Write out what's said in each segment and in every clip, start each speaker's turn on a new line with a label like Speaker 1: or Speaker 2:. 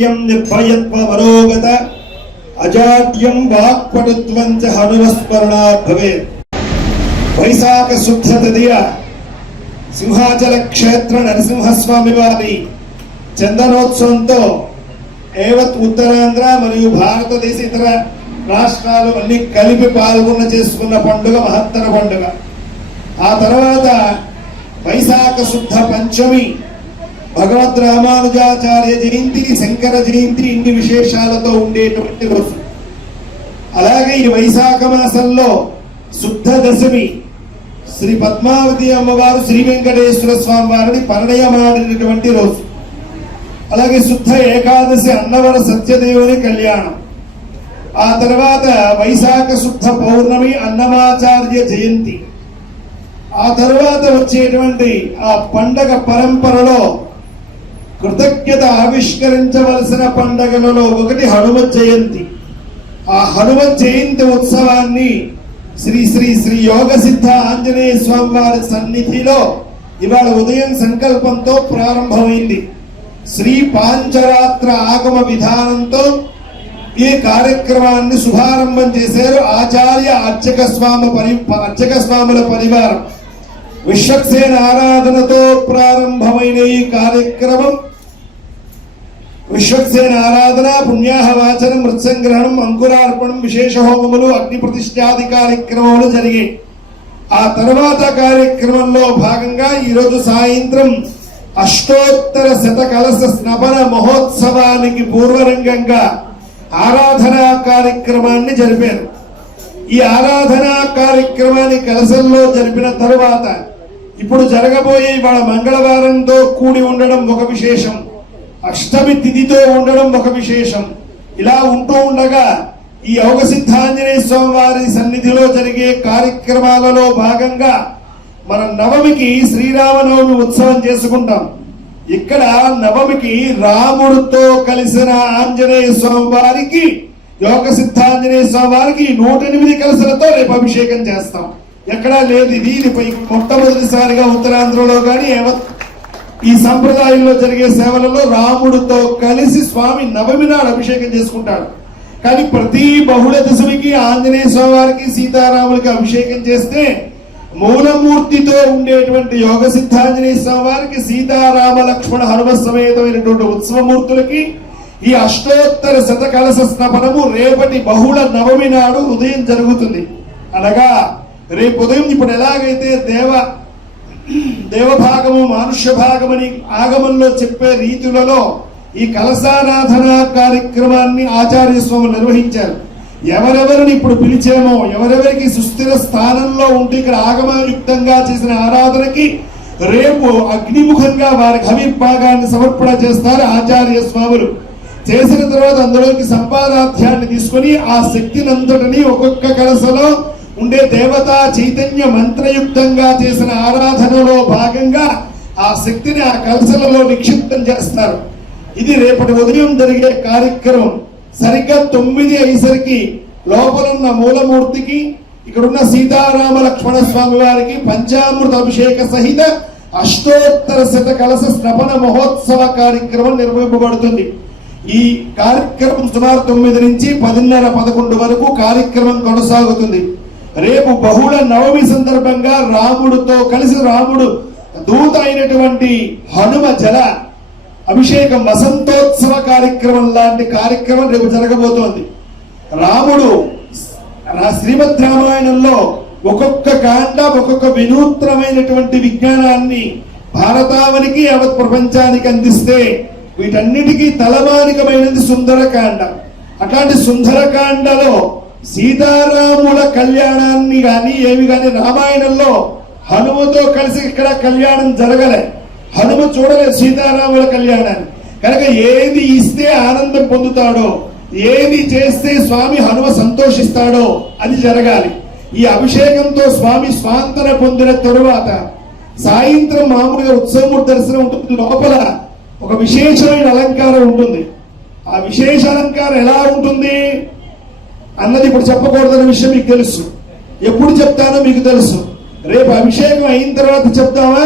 Speaker 1: నిర్భయత్వమరోగత అజాడ్యం వాక్పటుత్వం చ హనుమస్మరణాత్ భవేత్ వైశాఖ శుద్ధ తదియ సింహాచల క్షేత్ర నరసింహస్వామి వారి చందనోత్సవంతో ఏవత్ ఉత్తరాంధ్ర మరియు భారతదేశ ఇతర రాష్ట్రాలు అన్ని కలిపి పాల్గొన్న చేసుకున్న పండుగ మహత్తర పండుగ ఆ తర్వాత వైశాఖ శుద్ధ పంచమి భగవద్ రామానుజాచార్య జయంతిని శంకర జయంతిని ఇన్ని విశేషాలతో ఉండేటువంటి రోజు. అలాగే ఈ వైశాఖ మాసంలో శుద్ధ దశమి. శ్రీ పద్మావతి అమ్మవారు శ్రీ వెంకటేశ్వర స్వామి వారిని పరిణయమాడినటువంటి రోజు. అలాగే శుద్ధ ఏకాదశి అన్నవర సత్యదేవుని కళ్యాణం. ఆ తర్వాత వైశాఖ శుద్ధ పౌర్ణమి అన్నమాచార్య జయంతి. ఆ తర్వాత వచ్చేటువంటి ఆ పండగ పరంపరలో కృతజ్ఞత ఆవిష్కరించవలసిన పండగలలో ఒకటి హనుమత్ జయంతి. ఆ హనుమత్ జయంతి ఉత్సవాన్ని శ్రీ శ్రీ శ్రీ యోగ సిద్ధ ఆంజనేయ స్వామి వారి సన్నిధిలో ఇవాళ ఉదయం సంకల్పంతో ప్రారంభమైంది. శ్రీ పాంచరాత్ర ఆగమ విధానంతో ఈ కార్యక్రమాన్ని శుభారంభం చేశారు ఆచార్య అర్చక స్వామి పరి అర్చక స్వాముల పరివారం. విశ్వక్సేన ఆరాధనతో ప్రారంభమైన ఈ కార్యక్రమం విశ్వక్సేన ఆరాధన పుణ్యాహవాచనం మృత్సంగ్రహణం అంకురార్పణం విశేష హోమములు అగ్ని ప్రతిష్టాది కార్యక్రమములు జరిగాయి ఆ తర్వాత కార్యక్రమంలో భాగంగా ఈరోజు సాయంత్రం అష్టోత్తర శత కలశ స్నపన మహోత్సవానికి పూర్వరంగంగా ఆరాధనా కార్యక్రమాన్ని జరిపారు ఈ ఆరాధనా కార్యక్రమాన్ని కలసల్లో జరిపిన తరువాత ఇప్పుడు జరగబోయే వాళ్ళ మంగళవారంతో కూడి ఉండడం ఒక విశేషం అష్టమి తిథితో ఉండడం ఒక విశేషం. ఇలా ఉంటూ ఉండగా ఈ యోగ సిద్ధాంజనేయ స్వామి వారి సన్నిధిలో జరిగే కార్యక్రమాలలో భాగంగా మనం నవమికి శ్రీరామనవమి ఉత్సవం చేసుకుంటాం. ఇక్కడ నవమికి రాముడితో కలిసిన ఆంజనేయ స్వామి వారికి యోగ సిద్ధాంజనేయ స్వామి వారికి నూట ఎనిమిది కలసలతో రేపు అభిషేకం చేస్తాం. ఎక్కడా లేదు ఇది. ఇది మొట్టమొదటిసారిగా ఉత్తరాంధ్రలో కానీ యావత్ ఈ సంప్రదాయంలో జరిగే సేవలలో రాముడితో కలిసి స్వామి నవమి నాడు అభిషేకం చేసుకుంటాడు. కానీ ప్రతి బహుళ దశమికి ఆంజనేయ స్వామి వారికి సీతారాములకి అభిషేకం చేస్తే మూలమూర్తితో ఉండేటువంటి యోగ సిద్ధాంజనేయ స్వామి వారికి సీతారామ లక్ష్మణ హనుమ సమేతమైనటువంటి ఉత్సవమూర్తులకి ఈ అష్టోత్తర శత కలశ స్నపనము రేపటి బహుళ నవమి నాడు ఉదయం జరుగుతుంది. అనగా రేపు ఉదయం ఇప్పుడు ఎలాగైతే దేవ దేవభాగము మానుష్య భాగమని ఆగమంలో చెప్పే రీతులలో ఈ కలసారాధన కార్యక్రమాన్ని ఆచార్య స్వామి నిర్వహించారు. ఎవరెవరిని ఇప్పుడు పిలిచేమో ఎవరెవరికి సుస్థిర స్థానంలో ఉంటే ఇక్కడ ఆగమయుక్తంగా చేసిన ఆరాధనకి రేపు అగ్నిముఖంగా వారి హవిర్భాగాన్ని సమర్పణ చేస్తారు ఆచార్య స్వాములు. చేసిన తర్వాత అందులోకి సంపాదాధ్యాన్ని తీసుకొని ఆ శక్తినంతటిని ఒక్కొక్క కలసలో ఉండే దేవతా చైతన్య మంత్రయుక్తంగా చేసిన ఆరాధనలో భాగంగా ఆ శక్తిని ఆ కలసలలో నిక్షిప్తం చేస్తారు. ఇది రేపటి ఉదయం జరిగే కార్యక్రమం. సరిగ్గా తొమ్మిది అయ్యేసరికి లోపలున్న మూలమూర్తికి ఇక్కడున్న సీతారామ లక్ష్మణ స్వామి వారికి పంచామృత అభిషేక సహిత అష్టోత్తర శత కలస స్నపన మహోత్సవ కార్యక్రమం నిర్వహింపబడుతుంది. ఈ కార్యక్రమం సుమారు తొమ్మిది నుంచి పదిన్నర పదకొండు వరకు కార్యక్రమం కొనసాగుతుంది. రేపు బహుళ నవమి సందర్భంగా రాముడితో కలిసి రాముడు దూత అయినటువంటి హనుమ జల అభిషేకం వసంతోత్సవ కార్యక్రమం లాంటి కార్యక్రమం రేపు జరగబోతోంది. రాముడు శ్రీమద్ రామాయణంలో ఒక్కొక్క కాండ ఒక్కొక్క వినూత్నమైనటువంటి విజ్ఞానాన్ని భారతావనికి యావత్ ప్రపంచానికి అందిస్తే వీటన్నిటికీ తలమానికమైనది సుందరకాండ. అట్లాంటి సుందరకాండలో సీతారాముల కళ్యాణాన్ని గాని ఏమి గాని రామాయణంలో హనుమతో కలిసి ఇక్కడ కళ్యాణం జరగలే. హనుమ చూడలేదు సీతారాముల కళ్యాణాన్ని. కనుక ఏది ఇస్తే ఆనందం పొందుతాడో ఏది చేస్తే స్వామి హనుమ సంతోషిస్తాడో అది జరగాలి. ఈ అభిషేకంతో స్వామి స్వాంతన పొందిన తరువాత సాయంత్రం మామూలుగా ఉత్సవమూర్తి దర్శనం ఉంటుంది లోపల. ఒక విశేషమైన అలంకారం ఉంటుంది. ఆ విశేష అలంకారం ఎలా ఉంటుంది? అన్నది ఇప్పుడు చెప్పకూడదన్న విషయం మీకు తెలుసు. ఎప్పుడు చెప్తానో మీకు తెలుసు. రేపు అభిషేకం అయిన తర్వాత చెప్తావా?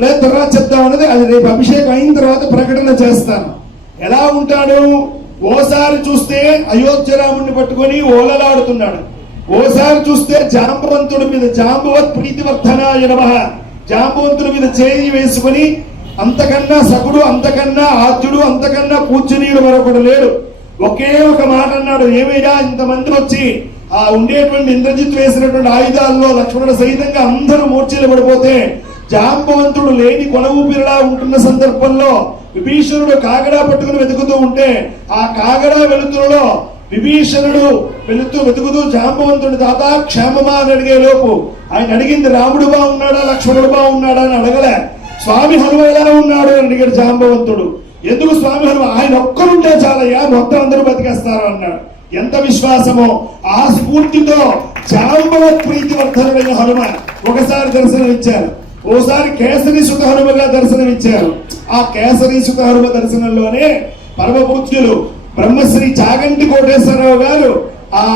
Speaker 1: లేదా తర్వాత చెప్తామన్నది అది రేపు అభిషేకం అయిన తర్వాత ప్రకటన చేస్తాను. ఎలా ఉంటాడు? ఓసారి చూస్తే అయోధ్య రాముడిని పట్టుకొని ఓలలాడుతున్నాడు. ఓసారి చూస్తే జాంబవంతుడి మీద జాంబవత్ ప్రీతివర్ధనాయ నమ జాంబవంతుడి మీద చేయి వేసుకొని అంతకన్నా సకుడు అంతకన్నా ఆద్యుడు అంతకన్నా పూజనీయుడు మరొకడు లేడు. ఒకే ఒక మాట అన్నాడు ఏమయ్యా ఇంతమంది వచ్చి ఆ ఉండేటువంటి ఇంద్రజిత్ వేసినటువంటి ఆయుధాల్లో లక్ష్మణుడు సహితంగా అందరూ మూర్ఛలు పడిపోతే జాంబవంతుడు లేని కొన ఊపిరిలా ఉంటున్న సందర్భంలో విభీషణుడు కాగడా పట్టుకుని వెతుకుతూ ఉంటే ఆ కాగడా వెలుతురులో విభీషణుడు వెళుతూ వెతుకుతూ జాంబవంతుడు తాత క్షేమమా అని అడిగే లోపు ఆయన అడిగింది రాముడు బాగున్నాడా లక్ష్మణుడు బాగున్నాడా? అని అడగలే. స్వామి హనుమ ఎలా ఉన్నాడు? అని అడిగాడు జాంబవంతుడు. ఎందుకు స్వామి ఆయన ఒక్కరుంటే చాలయ్యా? మొత్తం అందరూ బతికేస్తారు అన్నాడు. ఎంత విశ్వాసమో. ఆ స్ఫూర్తితో చాంబల ప్రీతి వర్ధనమైన హనుమ ఒకసారి దర్శనం ఇచ్చారు ఓసారి కేసరి సుత హనుమగా దర్శనం ఇచ్చారు ఆ కేసరి సుత హనుమ దర్శనంలోనే పరమపూజ్యులు బ్రహ్మశ్రీ చాగంటి కోటేశ్వరరావు గారు ఆ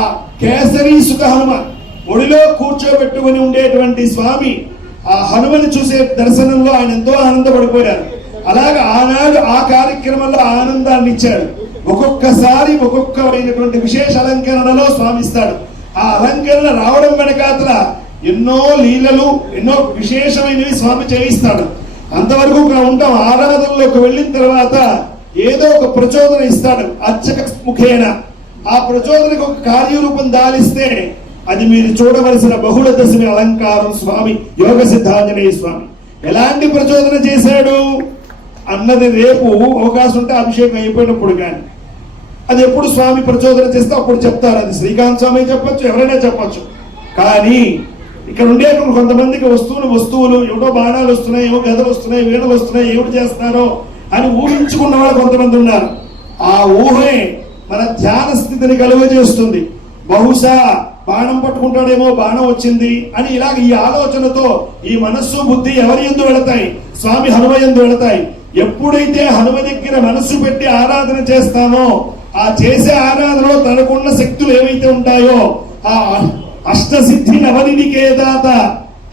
Speaker 1: కేసరి సుత హనుమ ఒడిలో కూర్చోబెట్టుకుని ఉండేటువంటి స్వామి ఆ హనుమని చూసే దర్శనంలో ఆయన ఎంతో ఆనందపడిపోయారు. అలాగే ఆనాడు ఆ కార్యక్రమంలో ఆనందాన్ని ఇచ్చాడు. ఒక్కొక్కసారి ఒక్కొక్కమైనటువంటి విశేష అలంకరణలో స్వామిస్తాడు. ఆ అలంకరణ రావడం వెనకాతల ఎన్నో లీలలు ఎన్నో విశేషమైనవి స్వామి చేయిస్తాడు అంతవరకు ఉంటాం. ఆరాధనలోకి వెళ్ళిన తర్వాత ఏదో ఒక ప్రచోదన ఇస్తాడు అర్చక ముఖేన. ఆ ప్రచోదనకు ఒక కార్యరూపం దాలిస్తే అది మీరు చూడవలసిన బహుళ దశమి అలంకారం స్వామి యోగ సిద్ధాంజనేయ స్వామి. ఎలాంటి ప్రచోదన చేశాడు? అన్నది రేపు అవకాశం ఉంటే అభిషేకం అయిపోయినప్పుడు కానీ. అది ఎప్పుడు స్వామి ప్రచోదన చేస్తే అప్పుడు చెప్తారు. అది శ్రీకాంత్ స్వామి చెప్పొచ్చు ఎవరైనా చెప్పొచ్చు. కానీ ఇక్కడ ఉండే కొంతమందికి వస్తువులు వస్తువులు ఏమిటో బాణాలు వస్తున్నాయి ఏవో గదలు వస్తున్నాయి వీణలు వస్తున్నాయి ఏమిటి చేస్తున్నారో అని ఊహించుకున్న వాళ్ళు కొంతమంది ఉన్నారు. ఆ ఊహే మన ధ్యాన స్థితిని కలుగజేస్తుంది. బహుశా బాణం పట్టుకుంటాడేమో బాణం వచ్చింది అని ఇలాగ ఈ ఆలోచనతో ఈ మనస్సు బుద్ధి ఎవరి ఎందు వెళతాయి? స్వామి హనుమ ఎందు వెళతాయి. ఎప్పుడైతే హనుమ దగ్గర మనసు పెట్టి ఆరాధన చేస్తామో ఆ చేసే ఆరాధనలో తనకున్న శక్తులు ఏవైతే ఉంటాయో ఆ అష్టసిద్ధి నవనిధికే కేదాత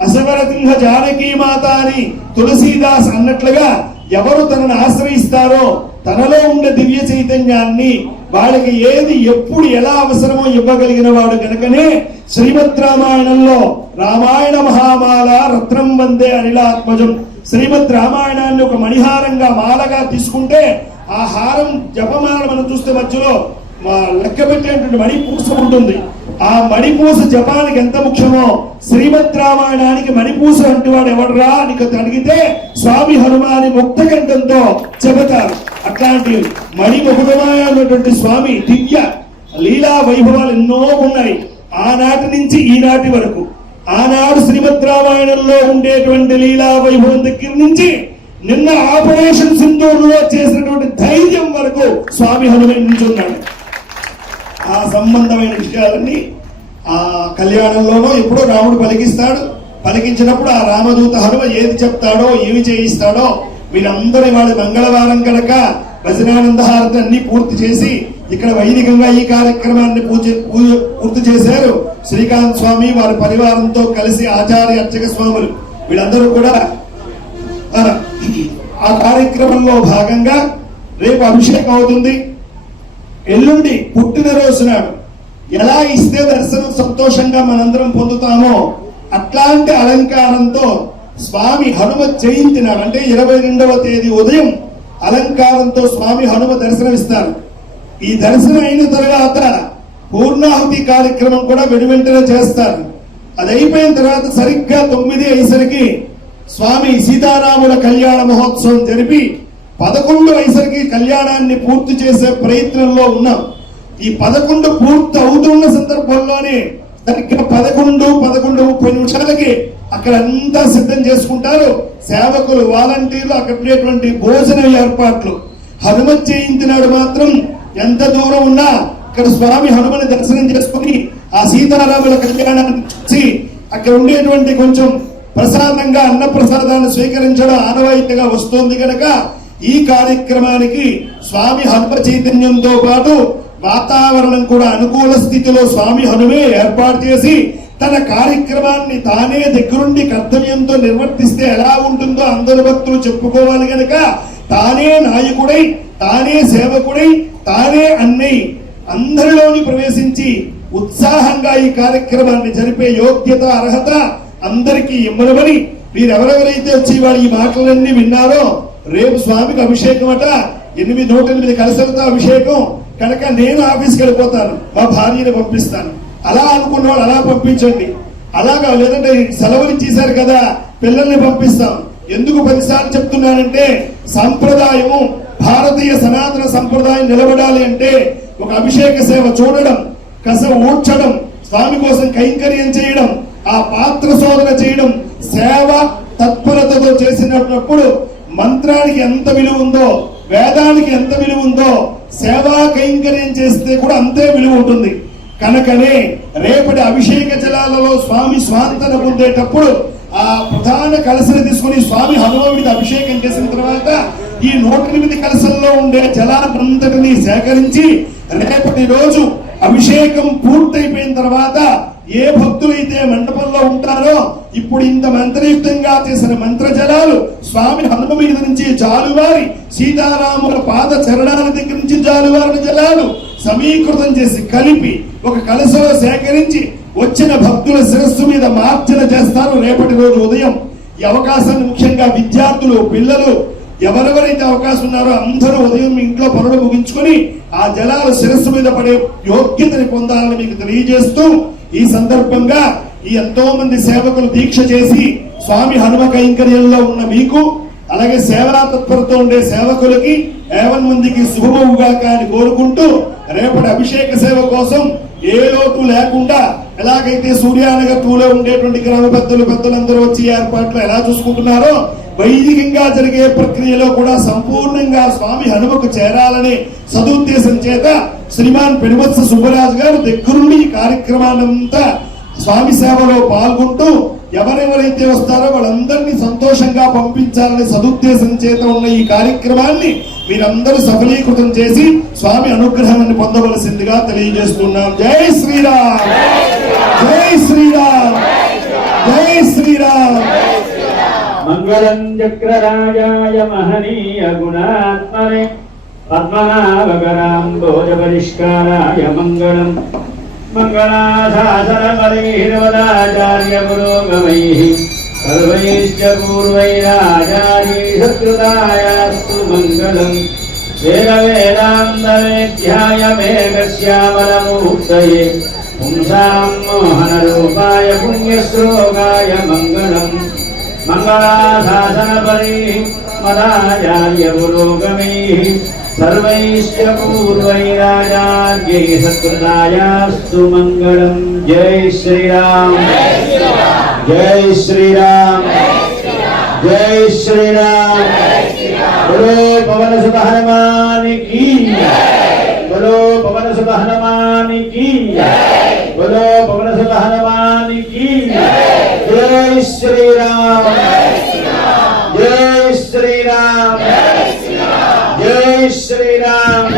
Speaker 1: అసవరసింహ జానకీ మాత అని తులసీదాస్ అన్నట్లుగా ఎవరు తనను ఆశ్రయిస్తారో తనలో ఉండే దివ్య చైతన్యాన్ని వాళ్ళకి ఏది ఎప్పుడు ఎలా అవసరమో ఇవ్వగలిగిన వాడు కనుకనే శ్రీమద్ రామాయణంలో రామాయణ మహామాల రత్నం వందే అనిలాత్మజం. శ్రీమద్ రామాయణాన్ని ఒక మణిహారంగా మాలగా తీసుకుంటే ఆ హారం జపమాల మనం చూస్తే మధ్యలో మా లెక్క పెట్టేటువంటి మణిపూస ఉంటుంది ఆ మణిపూస జపానికి ఎంత ముఖ్యమో శ్రీమద్ రామాయణానికి మణిపూస అంటువాడు ఎవడరా అని కొద్ది అడిగితే స్వామి హనుమాని ముక్త కంఠంతో చెబుతారు. అట్లాంటి మణిముఖుడమైనటువంటి స్వామి దివ్య లీలా వైభవాలు ఎన్నో ఉన్నాయి. ఆనాటి నుంచి ఈనాటి వరకు ఆనాడు శ్రీమద్ రామాయణంలో ఉండేటువంటి లీలా వైభవం దగ్గర నుంచి నిన్న ఆపరేషన్ సింధూరులో చేసినటువంటి ధైర్యం వరకు స్వామి హనుమాన్ నుంచి ఉన్నాడు. ఆ సంబంధమైన విషయాలన్నీ ఆ కళ్యాణంలోనో ఎప్పుడో రాముడు పలికిస్తాడు. పలికించినప్పుడు ఆ రామదూత హనుమ ఏది చెప్తాడో ఏమి చేయిస్తాడో వీరందరి వాళ్ళ మంగళవారం కనుక భజనానంద హారతి అన్ని పూర్తి చేసి ఇక్కడ వైదికంగా ఈ కార్యక్రమాన్ని పూజ పూజ పూర్తి చేశారు. శ్రీకాంత్ స్వామి వారి పరివారంతో కలిసి ఆచార్య అర్చక స్వాములు వీళ్ళందరూ కూడా ఆ, ఆ కార్యక్రమంలో భాగంగా రేపు అభిషేకం అవుతుంది. ఎల్లుండి పుట్టినరోజు నాడు ఎలా ఇస్తే దర్శనం సంతోషంగా మనందరం పొందుతామో అట్లాంటి అలంకారంతో స్వామి హనుమ జయంతి నాడు అంటే ఇరవై రెండవ తేదీ ఉదయం అలంకారంతో స్వామి హనుమ దర్శనమిస్తారు. ఈ దర్శనం అయిన తర్వాత పూర్ణాహుతి కార్యక్రమం కూడా వెనువెంటనే చేస్తారు. అది అయిపోయిన తర్వాత సరిగ్గా తొమ్మిది అయ్యేసరికి స్వామి సీతారాముల కళ్యాణ మహోత్సవం జరిపి పదకొండు వయసుకి కళ్యాణాన్ని పూర్తి చేసే ప్రయత్నంలో ఉన్నాం. ఈ పదకొండు పూర్తి అవుతున్న సందర్భంలోనే సరిగ్గా పదకొండు పదకొండు ముప్పై నిమిషాలకి అక్కడ అంతా సిద్ధం చేసుకుంటారు. సేవకులు వాలంటీర్లు అక్కడ ఉండేటువంటి భోజన ఏర్పాట్లు. హనుమత్ జయంతి నాడు మాత్రం ఎంత దూరం ఉన్నా ఇక్కడ స్వామి హనుమని దర్శనం చేసుకుని ఆ సీతారాముల కళ్యాణాన్ని చూసి అక్కడ ఉండేటువంటి కొంచెం ప్రసాదంగా అన్న ప్రసాదాన్ని స్వీకరించడం ఆనవాయితీగా వస్తోంది కనుక ఈ కార్యక్రమానికి స్వామి హనుమ చైతన్యంతో పాటు వాతావరణం కూడా అనుకూల స్థితిలో స్వామి హనుమే ఏర్పాటు చేసి తన కార్యక్రమాన్ని తానే దగ్గరుండి కర్తవ్యంతో నిర్వర్తిస్తే ఎలా ఉంటుందో అందరు భక్తులు చెప్పుకోవాలి గనక తానే నాయకుడై తానే సేవకుడై తానే అన్నై అందరిలోని ప్రవేశించి ఉత్సాహంగా ఈ కార్యక్రమాన్ని జరిపే యోగ్యత అర్హత అందరికీ ఇమ్మనమని మీరెవరెవరైతే వచ్చి వాడు ఈ మాటలన్నీ విన్నారో రేపు స్వామికి అభిషేకం అట. ఎనిమిది నూట ఎనిమిది కలసలతో అభిషేకం. కనుక నేను ఆఫీస్కి వెళ్ళిపోతాను. మా భార్యని పంపిస్తాను. అలా అనుకున్న వాళ్ళు అలా పంపించండి. అలాగా లేదంటే సెలవులు ఇచ్చేశారు కదా పిల్లల్ని పంపిస్తాం. ఎందుకు పదిసార్లు చెప్తున్నానంటే సంప్రదాయము భారతీయ సనాతన సంప్రదాయం నిలబడాలి అంటే ఒక అభిషేక సేవ చూడడం కస ఊడ్చడం స్వామి కోసం కైంకర్యం చేయడం ఆ పాత్ర శోధన చేయడం సేవ తత్పరతతో చేసినప్పుడు మంత్రానికి ఎంత విలువ ఉందో వేదానికి ఎంత విలువ ఉందో సేవా కైంకర్యం చేస్తే కూడా అంతే విలువ ఉంటుంది. కనుకనే రేపటి అభిషేక జలాలలో స్వామి స్వాంతన పొందేటప్పుడు ఆ ప్రధాన కలసని తీసుకుని స్వామి హనుమవిడికి అభిషేకం చేసిన తర్వాత ఈ నూట ఎనిమిది కలసల్లో ఉండే జలాన్నంతటిని సేకరించి రేపటి రోజు అభిషేకం పూర్తయిపోయిన తర్వాత ఏ భక్తులైతే మండపంలో ఉంటారో ఇప్పుడు ఇంత మంత్రయుక్తంగా చేసిన మంత్ర జలాలు స్వామి హనుమ మీద నుంచి జాలువారి సీతారాముల పాద చరణాల దగ్గర నుంచి జాలువారిన జలాలు సమీకృతం చేసి కలిపి ఒక కలసలో సేకరించి వచ్చిన భక్తుల శిరస్సు మీద మార్చన చేస్తారు. రేపటి రోజు ఉదయం ఈ అవకాశాన్ని ముఖ్యంగా విద్యార్థులు పిల్లలు ఎవరెవరైతే అవకాశం ఉన్నారో అందరూ ఉదయం మీ ఇంట్లో పనులు ముగించుకొని ఆ జలాలు శిరస్సు మీద పడే యోగ్యతని పొందాలని మీకు తెలియజేస్తూ ఈ సందర్భంగా ఈ ఎంతో మంది సేవకులు దీక్ష చేసి స్వామి హనుమ కైంకర్యంలో ఉన్న మీకు అలాగే సేవనా తత్పరతో ఉండే సేవకులకి ఏవన్ మందికి శుభమవుగాక అని కోరుకుంటూ రేపటి అభిషేక సేవ కోసం ఏ లోటు లేకుండా ఎలాగైతే సూర్యానగర్ టూలో ఉండేటువంటి గ్రామ పెద్దలు పెద్దలందరూ వచ్చి ఏర్పాట్లు ఎలా చూసుకుంటున్నారో వైదికంగా జరిగే ప్రక్రియలో కూడా సంపూర్ణంగా స్వామి హనుమకు చేరాలనే సదుద్దేశం చేత శ్రీమాన్ పెనుమత్స సుబ్బరాజు గారు దగ్గరుండి ఈ కార్యక్రమాన్నంతా స్వామి సేవలో పాల్గొంటూ ఎవరెవరైతే వస్తారో వాళ్ళందరినీ సంతోషంగా పంపించాలనే సదుద్దేశం చేత ఉన్న ఈ కార్యక్రమాన్ని మీరందరూ సఫలీకృతం చేసి స్వామి అనుగ్రహాన్ని పొందవలసిందిగా తెలియజేస్తున్నాం. జై శ్రీరామ్! జై శ్రీరామ్! జై శ్రీరామ్!
Speaker 2: మంగళం చక్రరాజాయ మహనీయ గుణాత్మనే. పద్మనాభకరాంబోజపరిష్కారాయ భోజ పరిష్కారాయ మంగళం. సర్వైశ్చ పూర్వైరాచార్యై సత్కృతాయాస్తు మంగళం వేద వేదాంతవేధ్యాయ మేఘశ్యామలమూర్తయే పుంసాం మోహనరూపాయ పుణ్యశ్లోకాయ మంగళం सर्वैश्च पूर्वैराजान्यै सत्कृतायास्तु मङ्गलम् जय श्रीराम जय श्रीराम जय श्रीराम बोलो पवन सुत हनुमान की बोलो पवन सुत हनुमान की बोलो पवन सुत हनुमान की जय श्रीराम जय श्रीराम శ్రీరామ్